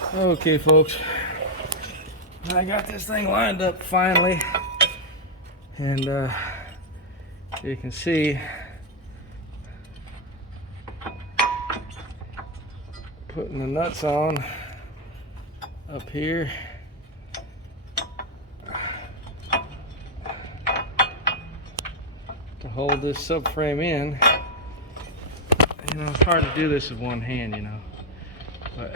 Okay, folks, I got this thing lined up finally, and you can see putting the nuts on up here. To hold this subframe in. You know, it's hard to do this with one hand, you know, but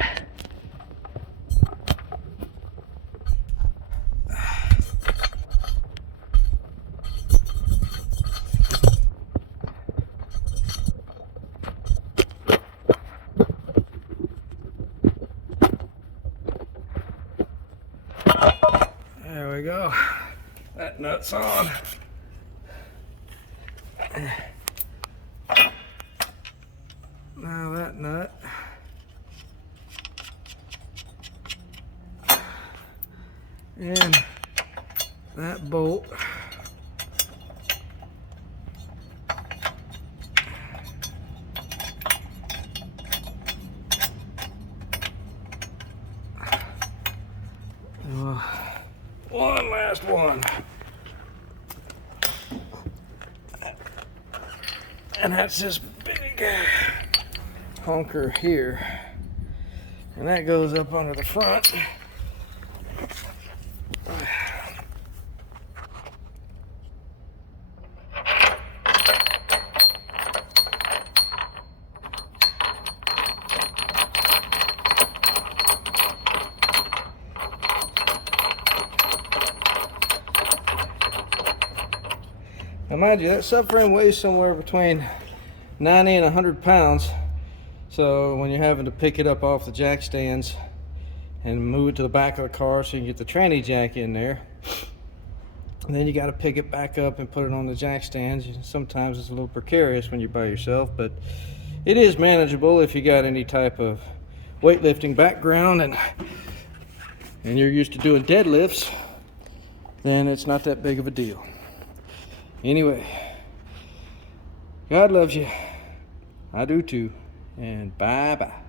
there we go. That nut's on. Now that nut and that bolt one last one, and that's this big honker here, and that goes up under the front. Now mind you, that subframe weighs somewhere between 90 and 100 pounds. So when you're having to pick it up off the jack stands and move it to the back of the car so you can get the tranny jack in there, and then you got to pick it back up and put it on the jack stands. Sometimes it's a little precarious when you're by yourself, but it is manageable if you got any type of weightlifting background and you're used to doing deadlifts. Then it's not that big of a deal. Anyway, God loves you. I do too. And bye-bye.